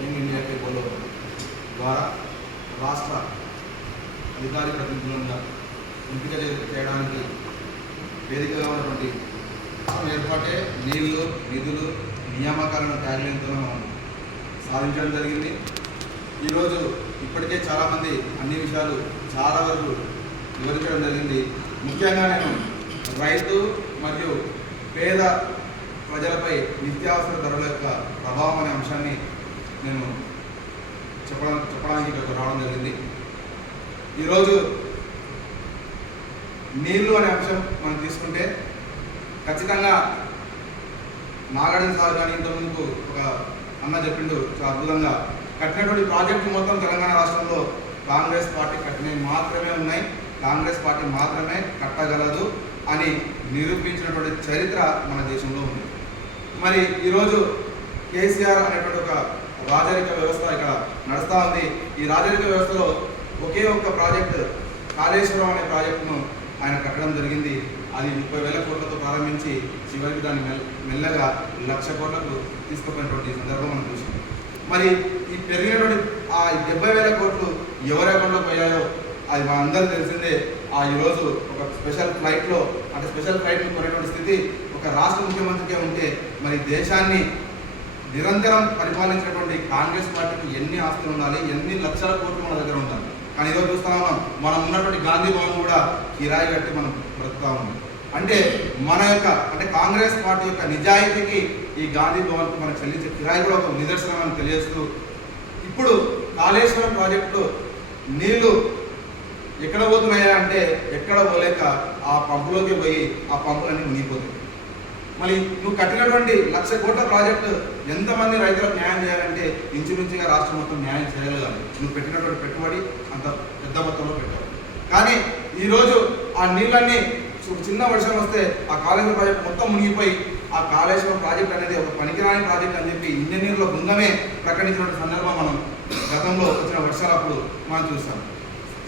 Young India cable ద్వారా రాష్ట్ర అధికారి ప్రతినిధులుగా ఎంపిక చేయడానికి వేదికగా ఉన్నటువంటి ఏర్పాటే నీళ్ళు నిధులు నియామకాలను ట్యాగ్లైన్తో మనం సాధించడం జరిగింది. ఈరోజు ఇప్పటికే చాలామంది అన్ని విషయాలు చాలా వరకు వివరించడం జరిగింది. ముఖ్యంగా నేను రైతు మరియు పేద ప్రజలపై నిత్యావసర ధరల యొక్క ప్రభావం అనే అంశాన్ని నేను చెప్పడం చెప్పడానికి ఇక్కడికి రావడం జరిగింది. ఈరోజు నీళ్ళు అనే అంశం మనం తీసుకుంటే ఖచ్చితంగా నాగార్జున సార్ కానీ ఇంతకుముందుకు ఒక అన్న చెప్పిండు చాలా అద్భుతంగా కట్టినటువంటి ప్రాజెక్టు మొత్తం తెలంగాణ రాష్ట్రంలో కాంగ్రెస్ పార్టీ కట్టినవి మాత్రమే ఉన్నాయి. కాంగ్రెస్ పార్టీ మాత్రమే కట్టగలదు అని నిరూపించినటువంటి చరిత్ర మన దేశంలో ఉంది. మరి ఈరోజు కేసీఆర్ అనేటువంటి ఒక రాజరిక వ్యవస్థ ఇక్కడ నడుస్తూ ఉంది. ఈ రాజరిక వ్యవస్థలో ఒకే ఒక్క ప్రాజెక్ట్ కాళేశ్వరం అనే ప్రాజెక్టును ఆయన కట్టడం జరిగింది. అది ముప్పై వేల కోట్లతో ప్రారంభించి చివరికి దాన్ని మెల్ మెల్లగా లక్ష కోట్లకు తీసుకుపోయినటువంటి సందర్భం మనం చూసాం. మరి ఈ పెరిగినటువంటి ఆ డెబ్బై వేల కోట్లు ఎవరి అకౌంట్లో పోయాయో అది మా అందరూ తెలిసిందే. ఆ ఈరోజు ఒక స్పెషల్ ఫ్లైట్లో అంటే స్పెషల్ ఫ్లైట్ కొనేటువంటి స్థితి ఒక రాష్ట్ర ముఖ్యమంత్రికే ఉంటే మరి దేశాన్ని నిరంతరం పరిపాలించినటువంటి కాంగ్రెస్ పార్టీకి ఎన్ని ఆస్తులు ఉండాలి ఎన్ని లక్షల కోట్లు మన దగ్గర ఉండాలి. కానీ ఈరోజు చూస్తా ఉన్నాం మనం ఉన్నటువంటి గాంధీ భవన్ కూడా కిరాయి కట్టి మనం బ్రతుకుతా ఉన్నాం. అంటే మన యొక్క అంటే కాంగ్రెస్ పార్టీ యొక్క నిజాయితీకి ఈ గాంధీ భవన్కి మనం చెల్లించే కిరాయి కూడా ఒక నిదర్శనం అని తెలియజేస్తూ ఇప్పుడు కాళేశ్వరం ప్రాజెక్టు నీళ్ళు ఎక్కడ పోతున్నాయా అంటే ఎక్కడ పోలేక ఆ పంపులోకి పోయి ఆ పంపులన్నీ మునిగిపోతాయి. మరి నువ్వు కట్టినటువంటి లక్ష కోట్ల ప్రాజెక్టు ఎంతమంది రైతులకు న్యాయం చేయాలంటే ఇంచుమించుగా రాష్ట్రం మొత్తం న్యాయం చేయగలగాలి. నువ్వు పెట్టినటువంటి పెట్టుబడి అంత పెద్ద మొత్తంలో పెట్టావు. కానీ ఈరోజు ఆ నీళ్ళన్నీ చిన్న వర్షం వస్తే ఆ కాళేశ్వరం ప్రాజెక్ట్ మొత్తం మునిగిపోయి ఆ కాళేశ్వరం ప్రాజెక్ట్ అనేది ఒక పనికిరాని ప్రాజెక్ట్ అని చెప్పి ఇంజనీర్ల బృందమే ప్రకటించిన సందర్భం మనం గతంలో వచ్చిన వర్షాలప్పుడు మనం చూస్తాం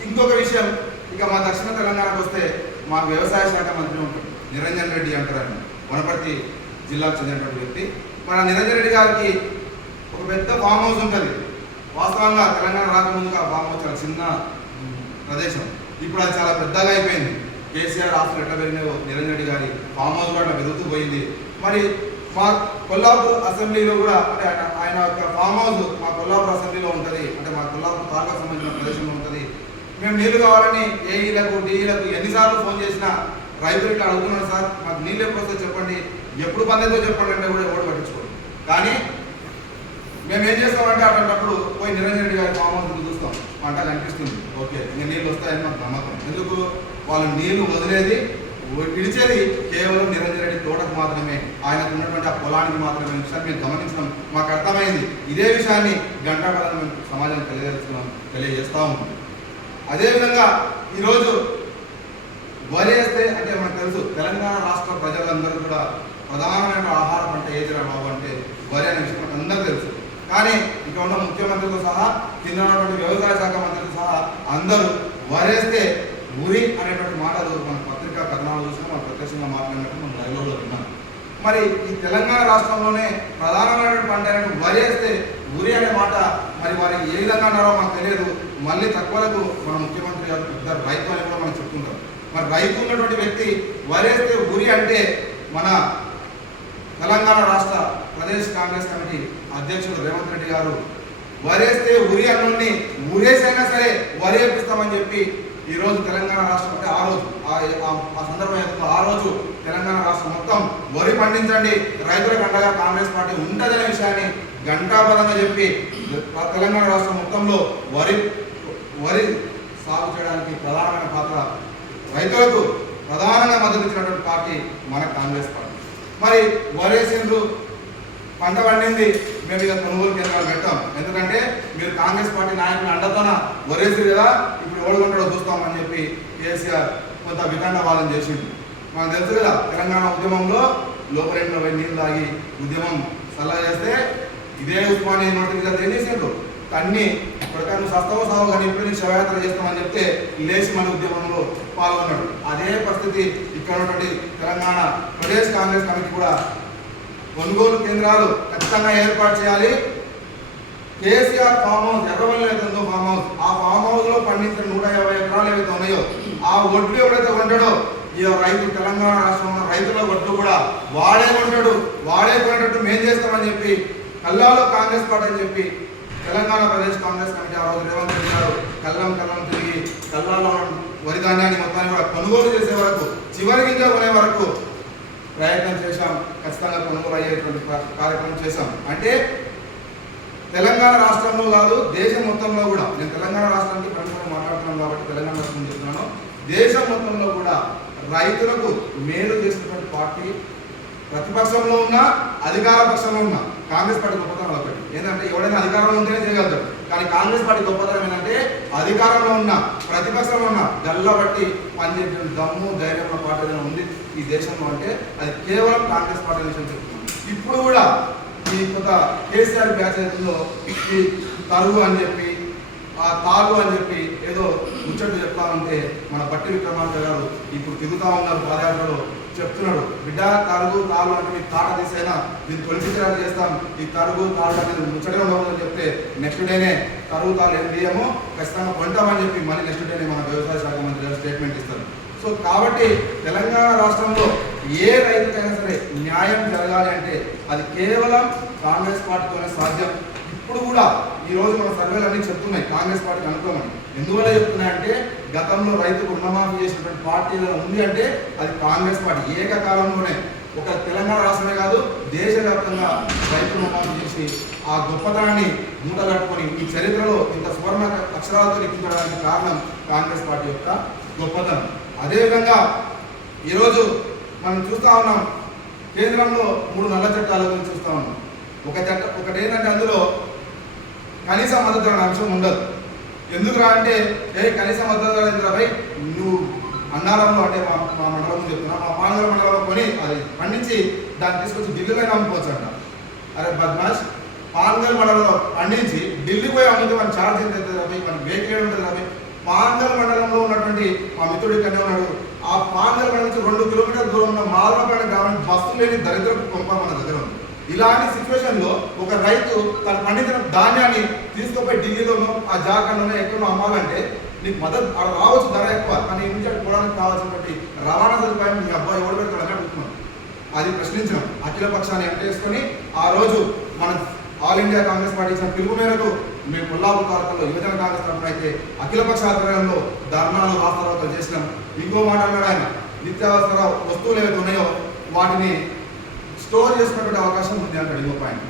ఇంకొక విషయం ఇక మా దక్షిణ తెలంగాణకు వస్తే మా వ్యవసాయ శాఖ మంత్రి ఉంటాడు. నిరంజన్ రెడ్డి అంటారు వనపర్తి జిల్లాకు చెందినటువంటి వ్యక్తి. మన నిరంజన్ రెడ్డి గారికి ఒక పెద్ద ఫామ్ హౌస్ ఉంటుంది. వాస్తవంగా తెలంగాణ రాకముందుకు ఆ ఫామ్ హౌస్ చాలా చిన్న ప్రదేశం. ఇప్పుడు అది చాలా పెద్దగా అయిపోయింది. కేసీఆర్ ఆస్తులు ఎట్లా పెరిగినాయో నిరంజన్ రెడ్డి గారి ఫామ్ హౌస్ కూడా వెదుతూ పెరుగుతూ పోయింది. మరి మా కొల్లాపూర్ అసెంబ్లీలో కూడా అంటే ఆయన యొక్క ఫామ్ హౌస్ మా కొల్లాపూర్ అసెంబ్లీలో ఉంటుంది. అంటే మా కొల్లాపూర్ తాలూకా సంబంధించిన ప్రదేశంలో ఉంటుంది. మేము నీళ్ళు కావాలని ఏఈలకు డిఈలకు ఎన్నిసార్లు ఫోన్ చేసినా రైతులు ఇట్లా అడుగుతున్నాడు సార్. మాకు నీళ్ళు ఎప్పుడు వస్తే చెప్పండి. ఎప్పుడు పండేదో చెప్పండి అంటే కూడా ఎవరు కానీ మేము ఏం చేస్తామంటే అటువంటిప్పుడు పోయి నిరంజన్ రెడ్డి గారి ఫామ్ హౌస్ చూస్తాం. పంట కనిపిస్తుంది ఓకే ఇంకా నీళ్ళు వస్తాయని మాకు నమ్మకం. ఎందుకు? వాళ్ళు నీళ్ళు వదిలేది పిలిచేది కేవలం నిరంజన్ రెడ్డి తోటకు మాత్రమే. ఆయనకు ఉన్నటువంటి ఆ పొలానికి మాత్రమే. విషయాన్ని మేము గమనించడం మాకు అర్థమైంది. ఇదే విషయాన్ని గంటాపదాన్ని మేము సమాజానికి తెలియజేస్తున్నాం తెలియజేస్తా ఉన్నాం. అదేవిధంగా ఈరోజు వరి వేస్తే అంటే మనకు తెలుసు తెలంగాణ రాష్ట్ర ప్రజలందరూ కూడా ప్రధానమైన ఆహార పంట ఏదిరా బాబు అంటే వరి అనే విషయం మనకు అందరూ తెలుసు. కానీ ఇక్కడ ఉన్న ముఖ్యమంత్రితో సహా కింద ఉన్నటువంటి వ్యవసాయ శాఖ మంత్రితో సహా అందరూ వరేస్తే ఉరి అనేటువంటి మాటలు మన పత్రికా కథనాలు చూసినా మనం ప్రత్యక్షంగా మాట్లాడినట్టు మనం లైవ్లో విన్నాం. మరి ఈ తెలంగాణ రాష్ట్రంలోనే ప్రధానమైనటువంటి పంట అయినటువంటి వరి వేస్తే ఉరి అనే మాట మరి వారికి ఏ విధంగా అన్నారో మాకు తెలియదు. మళ్ళీ తక్కువలకు మన ముఖ్యమంత్రి గారు పెద్ద రైతు అని కూడా మనం చెప్తుంటాం మరి రైతు ఉన్నటువంటి వ్యక్తి వరేస్తే ఉరి అంటే మన తెలంగాణ రాష్ట్ర ప్రదేశ్ కాంగ్రెస్ కమిటీ అధ్యక్షుడు రేవంత్ రెడ్డి గారు వరేస్తే ఉరి అన్నుని ఉరేసైనా సరే వరేపిస్తామని చెప్పి ఈ రోజు తెలంగాణ రాష్ట్రం అంటే ఆ రోజు ఆ- సందర్భం ఆ రోజు తెలంగాణ రాష్ట్రం మొత్తం వరి పండించండి రైతులకు అండగా కాంగ్రెస్ పార్టీ ఉంటుందనే విషయాన్ని ఘంటాపదంగా చెప్పి తెలంగాణ రాష్ట్రం మొత్తంలో వరి వరి సాగు చేయడానికి ప్రధానమైన పాత్ర రైతులకు ప్రధానంగా మద్దతు ఇచ్చినటువంటి పార్టీ మన కాంగ్రెస్ పార్టీ. మరి వరేసిండ్రు పంట పండింది మేము ఇక కొనుగోలు కేంద్రాలు పెట్టాం. ఎందుకంటే మీరు కాంగ్రెస్ పార్టీ నాయకులు అండతోన వరేసి కదా ఇప్పుడు ఓడుకుంటాడో చూస్తామని చెప్పి కేసీఆర్ కొంత వితండవాదం చేసిండు. మనకు తెలుసు కదా తెలంగాణ ఉద్యమంలో లోపలైన పోయి నీళ్ళు తాగి ఉద్యమం సలహా చేస్తే ఇదే ఉస్మానియా యూనివర్సిటీ దగ్గర ఏం చేసిండ్రు? తన్ని ఇప్పటికైనా సస్తవ సాగు కానీ ఇప్పుడు శవయాత్ర చేస్తామని చెప్తే లేచి మన ఉద్యమంలో పాల్గొన్నాడు. అదే పరిస్థితి ఇక్కడ ఉన్నటువంటి తెలంగాణ ప్రదేశ్ కాంగ్రెస్ కమిటీ కూడా కొనుగోలు కేంద్రాలు ఖచ్చితంగా ఏర్పాటు చేయాలి. కేసీఆర్ ఫామ్ హౌస్ ఎర్రవల్లి అవుతుందో ఫామ్ హౌస్ ఆ ఫామ్ హౌస్లో పండించిన నూట యాభై ఎకరాలు ఏవైతే ఉన్నాయో ఆ ఒడ్లు ఎవడైతే కొంటాడో ఈ రైతు తెలంగాణ రాష్ట్రంలో రైతుల ఒడ్లు కూడా వాడే కొంటాడు. వాడే కొనేటట్టు మేం చేస్తామని చెప్పి కల్లాలో కాంగ్రెస్ పార్టీ అని చెప్పి తెలంగాణ ప్రదేశ్ కాంగ్రెస్ కమిటీ ఆ రోజు రేవంత్ రెడ్డి గారు కళ్ళం కళ్ళం తిరిగి కల్లాలో వరి ధాన్యాన్ని మొత్తాన్ని కూడా కొనుగోలు చేసే వరకు చివరి గింజ కొనే వరకు ప్రయత్నం చేశాం. ఖచ్చితంగా కొనుగోలు అయ్యేటువంటి కార్యక్రమం చేశాం. అంటే తెలంగాణ రాష్ట్రంలో కాదు దేశం మొత్తంలో కూడా నేను తెలంగాణ రాష్ట్రానికి ప్రముఖంగా మాట్లాడుతున్నాను కాబట్టి తెలంగాణ రాష్ట్రం చెప్తున్నాను. దేశం మొత్తంలో కూడా రైతులకు మేలు చేసినటువంటి పార్టీ ప్రతిపక్షంలో ఉన్నా అధికార పక్షంలో ఉన్నా కాంగ్రెస్ పార్టీ గొప్పతనం ఒకటి ఏంటంటే ఎవడైనా అధికారంలో ఉంటేనే చేయగలుగుతాడు కానీ కాంగ్రెస్ పార్టీ గొప్పతనం ఏంటంటే అధికారంలో ఉన్న ప్రతిపక్షంలో ఉన్న గల్లబట్టి పనిచేసిన దమ్ము ధైర్యం ఉన్న పార్టీ ఏదైనా ఉంది ఈ దేశంలో అంటే అది కేవలం కాంగ్రెస్ పార్టీ విషయం చెప్తున్నాను ఇప్పుడు కూడా ఈ కొత్త కేసీఆర్ బ్యాచ్ ఏదో ఈ తరువు అని చెప్పి ఆ తాగు అని చెప్పి ఏదో ముచ్చట్లు చెప్తా ఉంటే మన బట్టి విక్రమార్క గారు ఇప్పుడు తిరుగుతా ఉన్నారు పాదయాత్రలో. చెప్తున్నాడు బిడ్డ తరుగు తాళ్ళు అంటే మీకు తాట తీసైనా? దీన్ని తొలిపించడానికి చేస్తాం. ఈ తరుగు తాళ్ళు అనేది ముచ్చటగా ఉండదని చెప్తే నెక్స్ట్ డేనే తరుగు తాళ్ళు ఏం తీయము? ఖచ్చితంగా కొంటామని చెప్పి మళ్ళీ నెక్స్ట్ డేనే మన వ్యవసాయ శాఖ మంత్రి గారు స్టేట్మెంట్ ఇస్తారు. సో కాబట్టి తెలంగాణ రాష్ట్రంలో ఏ రైతుకైనా సరే న్యాయం జరగాలి అంటే అది కేవలం కాంగ్రెస్ పార్టీతోనే సాధ్యం. ఇప్పుడు కూడా ఈ రోజు మన సర్వేలు అన్ని చెప్తున్నాయి కాంగ్రెస్ పార్టీకి అనుకోమని. ఎందువల్ల చెప్తున్నాయంటే గతంలో రైతుకు రుణమాఫీ చేసినటువంటి పార్టీ ఏదైనా ఉంది అంటే అది కాంగ్రెస్ పార్టీ. ఏకకాలంలోనే ఒక తెలంగాణ రాష్ట్రమే కాదు దేశవ్యాప్తంగా రైతు రుణమాఫీ చేసి ఆ గొప్పతనాన్ని మూటగట్టుకొని ఈ చరిత్రలో ఇంత సువర్ణ అక్షరాలతో లిఖించడానికి కారణం కాంగ్రెస్ పార్టీ యొక్క గొప్పతనం. అదేవిధంగా ఈరోజు మనం చూస్తా ఉన్నాం కేంద్రంలో మూడు నల్ల చట్టాల గురించి చూస్తా ఉన్నాం. ఒక చట్ట ఒకటి ఏంటంటే అందులో కనీస మద్దతు అనే అంశం ఉండదు. ఎందుకురా అంటే ఏ కనీస మద్దతు ధర నువ్వు అన్నారంలో అంటే మా మా మండలం చెప్తున్నా మా పానగల మండలంలో కొని అది పండించి దాన్ని తీసుకొచ్చి ఢిల్లీలో అమ్ముకోవచ్చు అంట అరే బద్మాష్ పానగల్ మండలంలో పండించి ఢిల్లీ పోయి అమ్మితే మన ఛార్జ్ ఎంత అవుతుంది రవి మన వెహికల్ ఉంటుంది రవి పానగల్ మండలంలో ఉన్నటువంటి మా మిత్రుడు ఇక్కడనే ఉన్నాడు. ఆ పానగల్ మండలం నుంచి రెండు కిలోమీటర్ల దూరం ఉన్న మాలపల్లి గ్రామానికి బస్సు లేని దరిద్రపు కొంప మన దగ్గర ఉంది. ఇలాంటి సిచ్యువేషన్లో ఒక రైతు తన పండించిన ధాన్యాన్ని తీసుకుపోయి ఢిల్లీలోనో ఆ జార్ఖండ్లోనో ఎక్కడో అమ్మాలంటే నీకు మద్దతు అక్కడ రావచ్చు ధర ఎక్కువ కానీ ఇంటి అక్కడ పోవడానికి కావాల్సినటువంటి రవాణా సదుపాయం మీ అబ్బాయి ఎవరు పెడతాడు అని అడుగుతున్నాను అది ప్రశ్నించడం అఖిల పక్షాన్ని ఎంటేసుకొని ఆ రోజు మన ఆల్ ఇండియా కాంగ్రెస్ పార్టీ ఇచ్చిన పిలుపు మేరకు మేము కొల్లాపూర్ తాలూకాలో యువజన కాంగ్రెస్ తరఫున అయితే అఖిల పక్ష ఆధ్వర్యంలో ధర్నాలు వాస్తవాలు చేసినాం. ఇంకో మాట అన్నాడు ఆయన నిత్యావసర వస్తువులు ఏవైతే ఉన్నాయో వాటిని స్టోర్ చేసుకునేటువంటి అవకాశం ఉంది అంటాడు ఇంకో పాయింట్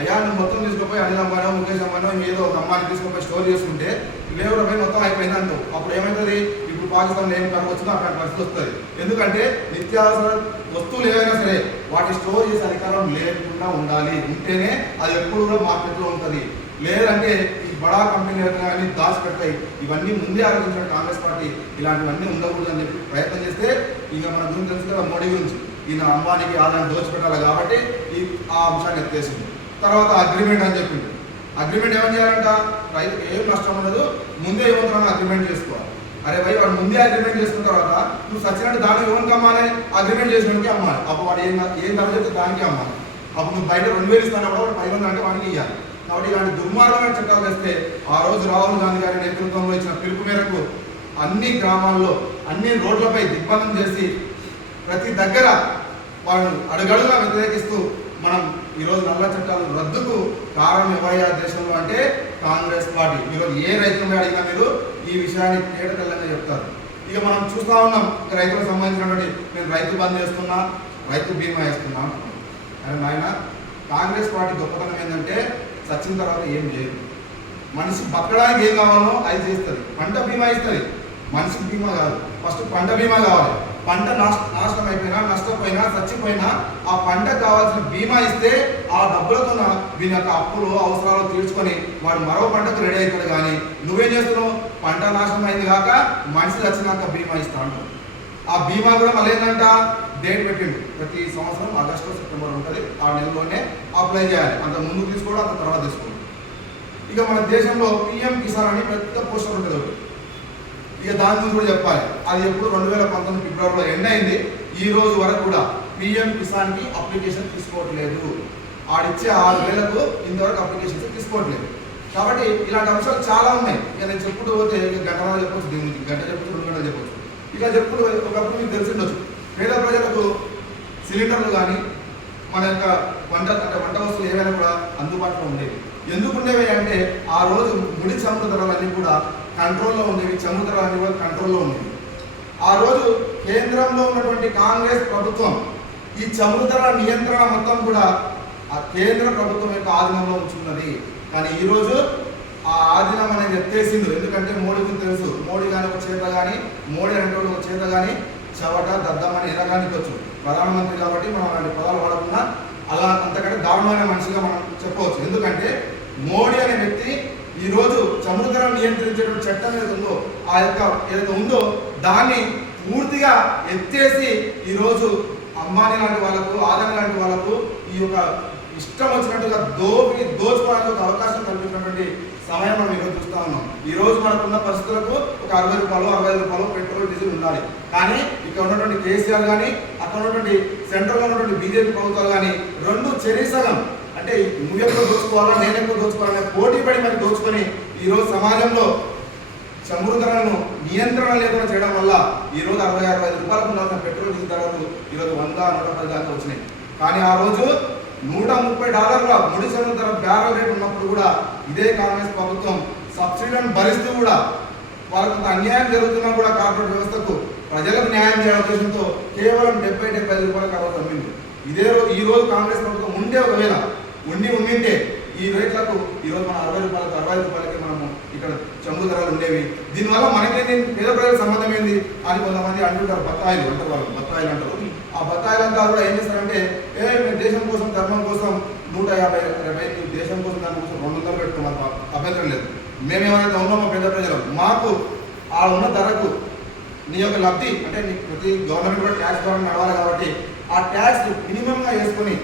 అయ్యా నువ్వు మొత్తం తీసుకుపోయి అనిల్ అంబానో ముఖేష్ అంబానో ఏదో ఒక అమ్మాయిని తీసుకుపోయి స్టోర్ చేసుకుంటే లేవు రూపాయి మొత్తం అయిపోయింది అంటావు. అప్పుడు ఏమవుతుంది ఇప్పుడు పాకిస్తాన్ ఏం కనుక అక్కడ పరిస్థితి వస్తుంది. ఎందుకంటే నిత్యావసర వస్తువులు ఏవైనా సరే వాటి స్టోర్ చేసే అధికారం లేకుండా ఉండాలి. ఉంటేనే అది ఎప్పుడు కూడా మార్కెట్లో ఉంటుంది. లేదంటే ఈ బడా కంపెనీలు కానీ దాచిపెడతాయి ఇవన్నీ ముందే ఆలోచించిన కాంగ్రెస్ పార్టీ ఇలాంటివన్నీ ఉండకూడదు అని చెప్పి ప్రయత్నం చేస్తే ఇక మన గురించి తెలుసు కదా మోడీ గురించి. ఈయన అంబానీకి ఆదాయం దోచిపెట్టాలి కాబట్టి ఈ ఆ అంశాన్ని ఎత్తేసింది. తర్వాత అగ్రిమెంట్ అని చెప్పింది అగ్రిమెంట్ ఏమని చేయాలంట? రైతుకి ఏం నష్టం ఉండదు ముందే ఏమంటున్నా అగ్రిమెంట్ చేసుకోవాలి. అరే భయ్ వాడు ముందే అగ్రిమెంట్ చేసుకున్న తర్వాత నువ్వు సచ్చినట్టు దానికి ఎవరికి అమ్మాలి? అగ్రిమెంట్ చేసినోడికి అమ్మాలి. అప్పుడు వాడు ఏం ఏం ధర చెప్తే దానికి అమ్మాలి. అప్పుడు నువ్వు బయట రెండు వేలు ఇస్తాను కూడా వాడు పది వందలు అంటే వాడికి ఇవ్వాలి కాబట్టి ఇలాంటి దుర్మార్గమైన చట్టాలు తెస్తే ఆ రోజు రాహుల్ గాంధీ గారి నేతృత్వంలో ఇచ్చిన పిలుపు మేరకు అన్ని గ్రామాల్లో అన్ని రోడ్లపై దిగ్బంధం చేసి ప్రతి దగ్గర వాళ్ళను అడుగడుగా వ్యతిరేకిస్తూ మనం ఈరోజు నల్ల చట్టాలు రద్దుకు కారణం ఎవరయ్యా దేశంలో అంటే కాంగ్రెస్ పార్టీ. ఈరోజు ఏ రైతులు అడిగినా మీరు ఈ విషయాన్ని తేట తెల్లంగా చెప్తారు. ఇక మనం చూస్తా ఉన్నాం రైతులకు సంబంధించినటువంటి నేను రైతు బంద్ చేస్తున్నా రైతు బీమా వేస్తున్నాం అంటున్నాం. నాయన కాంగ్రెస్ పార్టీ గొప్పతనం ఏంటంటే చచ్చిన తర్వాత ఏం చేయదు. మనిషి బతకడానికి ఏం కావాలో అది చేస్తుంది. పంట బీమా ఇస్తుంది. మనిషికి బీమా కాదు. ఫస్ట్ పంట బీమా కావాలి. పంట నాశ నాశనం అయిపోయినా నష్టపోయినా చచ్చిపోయినా ఆ పంటకు కావాల్సిన బీమా ఇస్తే ఆ డబ్బులతో వీని యొక్క అప్పులు అవసరాలు తీర్చుకొని వాడు మరో పంటకు రెడీ అవుతాడు. కానీ నువ్వేం చేస్తున్నావు? పంట నాశనం అయింది కాక మనిషి చచ్చినాక బీమా ఇస్తాడు ఆ బీమా కూడా మళ్ళీ ఏంటంట డేట్ పెట్టిండు. ప్రతి సంవత్సరం ఆగస్టు సెప్టెంబర్ ఉంటుంది. ఆ నెలలోనే అప్లై చేయాలి. అంత ముందు తీసుకోవడం అంత తర్వాత తీసుకోవడం ఇక మన దేశంలో పిఎం కిసాన్ అని పెద్ద పోస్టర్ ఉంటుంది ఒకటి. ఇక దాని గురించి కూడా చెప్పాలి. అది ఎప్పుడు రెండు వేల పంతొమ్మిది ఫిబ్రవరిలో ఎండ్ అయింది. ఈ రోజు వరకు కూడా పిఎం కిసాన్కి అప్లికేషన్ తీసుకోవట్లేదు. ఆడిచ్చే ఆరు వేలకు ఇంతవరకు అప్లికేషన్స్ తీసుకోవట్లేదు. కాబట్టి ఇలాంటి అంశాలు చాలా ఉన్నాయి. ఇక నేను చెప్పుకుంటూ పోతే ఇక గంటలో చెప్పొచ్చు దీని గురించి గంట చెప్పొచ్చు రెండు గంటలు చెప్పొచ్చు. ఇక చెప్పుకుంటూ ఒకప్పుడు మీకు తెలిసి ఉండొచ్చు. పేద ప్రజలకు సిలిండర్లు కానీ మన యొక్క వంట అంటే వంట వస్తువులు ఏవైనా కూడా అందుబాటులో ఉండేవి. ఎందుకు ఉండేవి అంటే ఆ రోజు ముడి చమురు ధరలన్నీ కూడా కంట్రోల్లో ఉండేవి చమురు ధరలన్నీ కంట్రోల్లో ఉండేవి ఆ రోజు కేంద్రంలో ఉన్నటువంటి కాంగ్రెస్ ప్రభుత్వం ఈ చముద్ర నియంత్రణ మొత్తం కూడా ఆ కేంద్ర ప్రభుత్వం యొక్క ఆధీనంలో ఉంచుకున్నది. కానీ ఈరోజు ఆ ఆధీనం అనేది ఎత్తేసింది. ఎందుకంటే మోడీకి తెలుసు మోడీ కానీ ఒక చేత కానీ మోడీ అంటే ఒక చేత కానీ చవట దద్దమ్మని ఎదగానికొచ్చు ప్రధానమంత్రి కాబట్టి మనం అలాంటి పదాలు వాడకుండా అలా అంతకంటే దారుణమైన మనిషిగా మనం చెప్పవచ్చు. ఎందుకంటే మోడీ అనే వ్యక్తి ఈరోజు సముద్రం చమురు చట్టం ఏదైతే ఉందో ఆ యొక్క ఏదైతే ఉందో దాన్ని పూర్తిగా ఎత్తేసి ఈరోజు అంబానీ లాంటి వాళ్ళకు ఆదాని లాంటి వాళ్ళకు ఈ యొక్క ఇష్టం వచ్చినట్టుగా దోపి దోచుకోవడానికి ఒక అవకాశం కల్పించినటువంటి సమయం మనం ఈరోజు చూస్తా ఉన్నాం. ఈ రోజు మనకున్న పరిస్థితులకు ఒక అరవై రూపాయలు అరవై ఐదు రూపాయలు పెట్రోల్ డీజిల్ ఉండాలి. కానీ ఇక్కడ ఉన్నటువంటి కేసీఆర్ కానీ అక్కడ ఉన్నటువంటి సెంట్రల్లో ఉన్నటువంటి బీజేపీ ప్రభుత్వాలు కానీ రెండు చెరీసగం అంటే నువ్వు దోచుకోవాలా నేను ఎప్పుడు దోచుకోవాలనే పోటీ పడి మరి దోచుకొని ఈ రోజు సమాజంలో చమురు నియంత్రణ లేకుండా చేయడం వల్ల ఈ రోజు అరవై అరవై ఐదు రూపాయలకు ఉండాల్సిన పెట్రోల్ డీజిల్ ధరలు ఈరోజు వంద నూట పది దాకా వచ్చినాయి. కానీ ఆ రోజు నూట ముప్పై డాలర్ల ముడి చమురు ధర బ్యారల్ రేట్ ఉన్నప్పుడు కూడా ఇదే కాంగ్రెస్ ప్రభుత్వం సబ్సిడీలను భరిస్తూ కూడా వాళ్ళకు అన్యాయం జరుగుతున్నా కూడా కార్పొరేట్ వ్యవస్థకు ప్రజలకు న్యాయం చేయాల ఉద్దేశంతో కేవలం డెబ్బై డెబ్బై ఐదు రూపాయల కాబట్టి అమ్మింది ఇదే రోజు ఈ రోజు కాంగ్రెస్ ప్రభుత్వం ఉండే ఒకవేళ ఉండి ఉండింటే ఈ రేట్లకు ఈ రోజు మన అరవై రూపాయలకు అరవై రూపాయలకి మనము ఇక్కడ చమురు ధరలు ఉండేవి. దీనివల్ల మనకేంటి పేద ప్రజల సంబంధం ఏంది అని కొంతమంది అంటుంటారు బత్తాయిలు అంటారు వాళ్ళు బత్తాయిలు అంటారు. ఆ బత్తాయిలంతా కూడా ఏం చేస్తారంటే ఏ మేము దేశం కోసం ధర్మం కోసం నూట యాభై యాభై దేశం కోసం దాని కోసం రెండు వందలు పెట్టుకోవాలి మాకు అభ్యంతరం లేదు. మేము ఏమైతే ఉన్నామో పేద ప్రజలు మాకు ఆ ఉన్న ధరకు నీ యొక్క లబ్ధి అంటే ప్రతి గవర్నమెంట్ కూడా ట్యాక్స్ ద్వారా నడవాలి కాబట్టి ఆ ట్యాక్స్ మినిమంగా వేసుకొని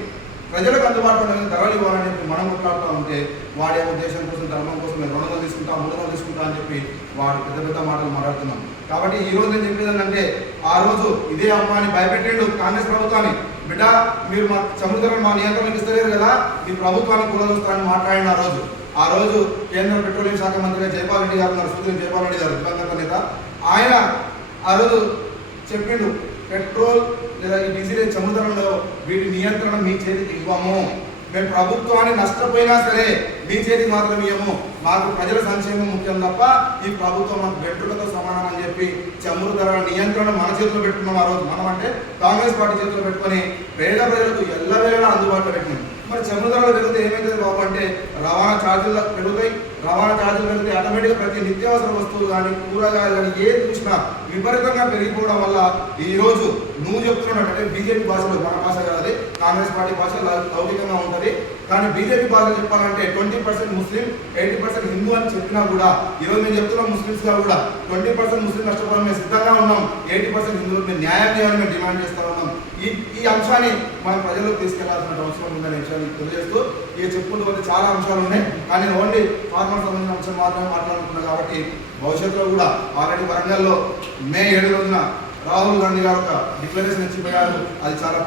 ప్రజలకు అందుబాటులో ఉన్న ధరలు ఇవ్వాలని చెప్పి మనం కొట్లాడుతూ ఉంటే వాడేమో దేశం కోసం ధర్మం కోసం మేము రెండు వందలు తీసుకుంటా మూడు వందలు తీసుకుంటా అని చెప్పి వాడు పెద్ద పెద్ద మాటలు మాట్లాడుతున్నాం. కాబట్టి ఈ రోజు నేను చెప్పేది ఏంటంటే ఆ రోజు ఇదే అమ్మాయిని భయపెట్టిండు కాంగ్రెస్ ప్రభుత్వాన్ని. బిడ్డ మీరు మా సముద్రం మా నియంత్రణకు ఇస్తలేరు కదా మీ ప్రభుత్వాన్ని కూలదోస్తారని మాట్లాడిన ఆ రోజు. ఆ రోజు కేంద్ర పెట్రోలియం శాఖ మంత్రి జైపాల్ రెడ్డి గారు ఉన్నారు సుధీర్ జైపాల్ రెడ్డి గారు దివంగత నేత. ఆయన ఆ రోజు చెప్పిండు పెట్రోల్ లేదా ఈ డీజిల్ సముద్రంలో వీటి నియంత్రణ మీ చేతికి ఇవ్వము. మేము ప్రభుత్వాన్ని నష్టపోయినా సరే మీ చేతికి మాత్రం ఇవ్వము. మాకు ప్రజల సంక్షేమం ముఖ్యం తప్ప ఈ ప్రభుత్వం మాకు వెంట్రుకతో సమానం అని చెప్పి చమురు ధరల నియంత్రణ మన చేతిలో పెట్టుకున్నాం ఆ రోజు. మనం అంటే కాంగ్రెస్ పార్టీ చేతిలో పెట్టుకొని పేద ప్రజలకు ఎల్లవేళలా అందుబాటులో పెట్టినాం. మరి చమురు ధరలు పెరిగితే ఏమైతుంది బాబు అంటే రవాణా ఛార్జీలు పెరుగుతాయి. రవాణా ఛార్జీలు పెరిగితే ఆటోమేటిక్గా ప్రతి నిత్యావసర వస్తువులు కానీ కూరగాయలు కానీ ఏది చూసినా విపరీతంగా పెరిగిపోవడం వల్ల ఈరోజు నువ్వు చెప్తున్నాడు అంటే బీజేపీ భాషలో మన భాష కాదు కాంగ్రెస్ పార్టీ భాష లౌకికంగా ఉంటుంది. కానీ బీజేపీ భాష చెప్పాలంటే ట్వంటీ పర్సెంట్ ముస్లిం ఎయిటీ పర్సెంట్ హిందూ అని చెప్పినా కూడా ఈరోజు మేము చెప్తున్నాం ముస్లిమ్స్గా కూడా ట్వంటీ పర్సెంట్ ముస్లిం నష్టపోవడం మేము సిద్ధంగా ఉన్నాం. ఎయిటీ పర్సెంట్ హిందువులు మేము న్యాయం చేయాలని మేము డిమాండ్ చేస్తా ఉన్నాం. ఈ ఈ అంశాన్ని మన ప్రజల్లో తీసుకెళ్ళాల్సిన అవసరం ఉందని విషయాన్ని తెలియజేస్తూ ఇక చెప్పుకుంటూ పోతే చాలా అంశాలు ఉన్నాయి. కానీ నేను ఓన్లీ ఫార్మర్ సంబంధించిన అంశం మాత్రమే మాట్లాడుతున్నా కాబట్టి భవిష్యత్తులో కూడా ఆల్రెడీ వరంగల్లో మే ఏడు రోజున రాహుల్ గాంధీ గారు ఒక డిక్లరేషన్ ఇచ్చిపోయారు. అది చాలా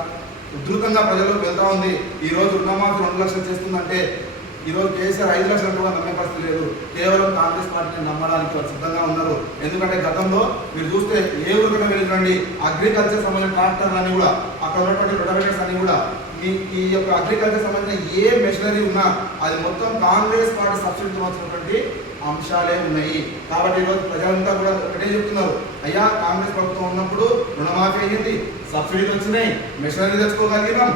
ఉధృతంగా ప్రజల్లోకి వెళ్తా ఉంది. ఈ రోజు రుణమాఫీ రెండు లక్షలు చేస్తుందంటే ఈరోజు రోజు కేసీఆర్ ఐదు లక్షల కూడా నమ్మే పరిస్థితి లేదు. కేవలం కాంగ్రెస్ పార్టీని నమ్మడానికి వారు సిద్ధంగా ఉన్నారు. ఎందుకంటే గతంలో మీరు చూస్తే ఏ ఊరికైనా వెళ్ళినండి అగ్రికల్చర్ సంబంధించిన ట్రాక్టర్లు అని కూడా అక్కడ ఉన్నటువంటి రొటవేటర్స్ అని కూడా ఈ ఈ యొక్క అగ్రికల్చర్ సంబంధించిన ఏ మెషినరీ ఉన్నా అది మొత్తం కాంగ్రెస్ పార్టీ సబ్సిడీతో వచ్చినటువంటి అంశాలే ఉన్నాయి. కాబట్టి ఈరోజు ప్రజలంతా కూడా ఒకటే చెప్తున్నారు. అయ్యా కాంగ్రెస్ ప్రభుత్వం ఉన్నప్పుడు రుణమాఫీ అయ్యింది సబ్సిడీలు వచ్చినాయి మెషినరీ తెచ్చుకోగలిగినాం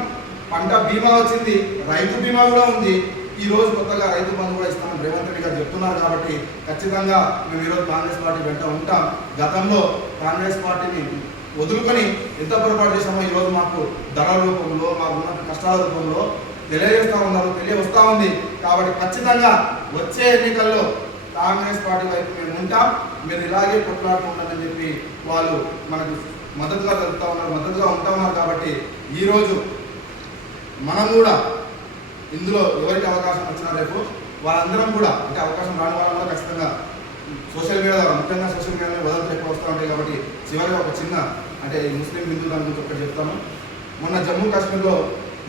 పంట బీమా వచ్చింది రైతు బీమా కూడా ఉంది. ఈ రోజు కొత్తగా రైతు బంధు కూడా ఇస్తామని రేవంత్ రెడ్డి గారు చెప్తున్నారు కాబట్టి ఖచ్చితంగా మేము ఈరోజు కాంగ్రెస్ పార్టీ వెంట ఉంటాం. గతంలో కాంగ్రెస్ పార్టీని వదులుకొని ఎంత పొరపాటు చేశామో ఈ రోజు మాకు ధరల రూపంలో మాకు ఉన్న కష్టాల రూపంలో తెలియజేస్తూ ఉన్నారు తెలియవస్తూ ఉంది. కాబట్టి ఖచ్చితంగా వచ్చే ఎన్నికల్లో కాంగ్రెస్ పార్టీ వైపు మేము ఉంటాం. మీరు ఇలాగే కొట్లాడుతూ చెప్పి వాళ్ళు మనకు మద్దతుగా తెలుపుతా ఉన్నారు మద్దతుగా ఉంటా ఉన్నారు కాబట్టి ఈరోజు మనం కూడా ఇందులో ఎవరికి అవకాశం వచ్చినా రేపు వాళ్ళందరం కూడా అంటే అవకాశం రాని వాళ్ళం కూడా ఖచ్చితంగా సోషల్ మీడియా ద్వారా ముఖ్యంగా సోషల్ మీడియాలో వదలలు ఎక్కువ వస్తూ ఉంటాయి కాబట్టి చివరిగా ఒక చిన్న అంటే ఈ ముస్లిం హిందూ దాని గురించి ఒకటి చెప్తాను. మొన్న జమ్మూ కాశ్మీర్లో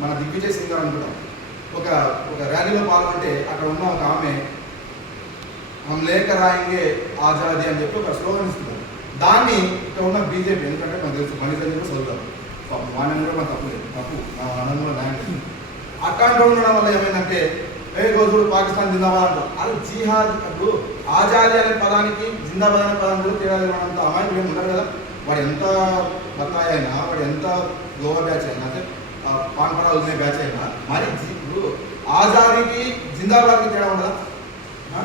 మన దిగ్విజయ్ సింగ్ గారు అనుకుంటాం ఒక ఒక ర్యాలీలో పాల్గొంటే అక్కడ ఉన్న ఒక ఆమె మనం లేఖ రాయింగే ఆజాది అని చెప్పి ఒక స్లోగన్ ఇస్తున్నారు. దాన్ని ఇక్కడ ఉన్న బీజేపీ ఎందుకంటే మనకు తెలుసు మనిషి సంజయ్ కూడా చదువుతారు వాడిని కూడా మన తప్పు లేదు. తప్పు. నా అన్నం కూడా న్యాయం అక్కడ ఉండడం వల్ల ఏమైందంటే ఏ రోజులు పాకిస్తాన్ జిందాబాద్ అంటారు. అది జిహాద్ ఇప్పుడు ఆజాది అనే పదానికి జిందాబాద్ అనే పదం కూడా తేడా అంత అమాయకులు ఉండరు కదా. వాడు ఎంత బత్తాయి అయినా వాడు ఎంత గోవా బ్యాచ్ అయినా అంటే పాన్పడాలు ఉండే బ్యాచ్ అయినా మరి ఇప్పుడు ఆజాదీకి జిందాబాద్కి తేడా ఉండదా? ఆ?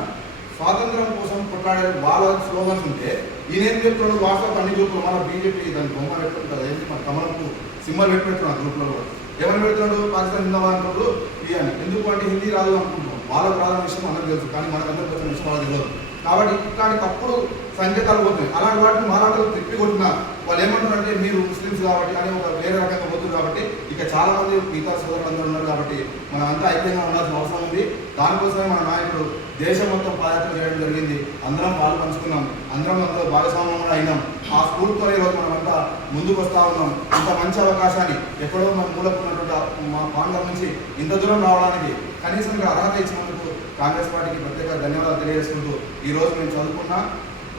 స్వాతంత్రం కోసం కొట్లాడే వాళ్ళ స్లోగన్స్ ఉంటే ఈయనేం చెప్తున్నాడు? వాట్సాప్ అన్ని గ్రూపులు మన బీజేపీ దాని బొమ్మ పెట్టుకుంటారు ఏంటి మన కమలంకు సింబల్ పెట్టుకుంటున్నాడు గ్రూప్లో కూడా. ఎవరు పెడుతున్నాడు పాకిస్తాన్ జిందాబాద్ అంటున్నాడు? ఇవన్నీ ఎందుకు అంటే హిందీ రాదు అనుకుంటున్నాం. వాళ్ళకు రాదన్న విషయం మనకు తెలుసు. కానీ మనకు అందరికీ వచ్చిన విషయం వాళ్ళకి తెలియదు. కాబట్టి ఇట్లాంటి తప్పుడు సంకేతాలు పోతున్నాయి. అలాంటి వాటిని మారాటలు తిప్పి కొట్టిన వాళ్ళు ఏమంటారంటే మీరు ముస్లిమ్స్ కాబట్టి అని ఒక వేరే రకంగా పోతుంది కాబట్టి ఇక చాలా మంది మిగతా సోదరులందరూ ఉన్నారు కాబట్టి మనం అంతా ఐక్యంగా ఉండాల్సిన అవసరం ఉంది. దానికోసమే మన నాయకుడు దేశం మొత్తం పాదయాత్ర చేయడం జరిగింది. అందరం పాలు పంచుకున్నాం. అందరం అందులో భాగస్వామ్యం కూడా అయినాం. ఆ స్ఫూర్తితో ఈరోజు మనమంతా ముందుకు వస్తూ ఉన్నాం. ఇంత మంచి అవకాశాన్ని ఎక్కడో మన మూలకున్నటువంటి మా పాండ్ల నుంచి ఇంత దూరం రావడానికి కనీసం అర్హత ఇచ్చినందుకు కాంగ్రెస్ పార్టీకి ప్రత్యేక ధన్యవాదాలు తెలియజేసుకుంటూ ఈరోజు మేము చదువుకున్న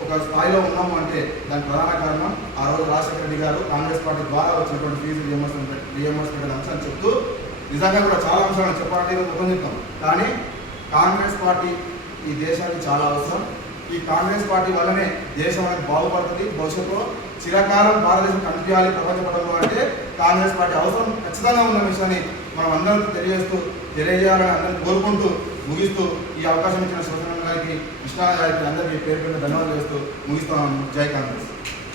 ఒక స్థాయిలో ఉన్నాము అంటే దానికి ప్రధాన కారణం ఆ రోజు రాజశేఖర రెడ్డి గారు కాంగ్రెస్ పార్టీ ద్వారా వచ్చినటువంటి ఫీజు రియంబర్స్మెంట్ రియంబర్స్మెంట్ అంశాన్ని చెప్తూ నిజంగా కూడా చాలా అంశాలను చెప్పాలంటే ఈరోజు కానీ కాంగ్రెస్ పార్టీ ఈ దేశానికి చాలా అవసరం. ఈ కాంగ్రెస్ పార్టీ వల్లనే దేశం అనేది బాగుపడుతుంది. భవిష్యత్తులో చిరకాలం భారతదేశం కనిపించాలి ప్రపంచ పటంలో అంటే కాంగ్రెస్ పార్టీ అవసరం ఖచ్చితంగా ఉన్న విషయాన్ని మనం అందరికీ తెలియజేస్తూ తెలియజేయాలని అందరినీ కోరుకుంటూ ముగిస్తూ ఈ అవకాశం ఇచ్చిన శివసేన గారికి కృష్ణా గారికి అందరికీ పేరు పేరు ధన్యవాదాలు చేస్తూ ముగిస్తాను జై కాంగ్రెస్.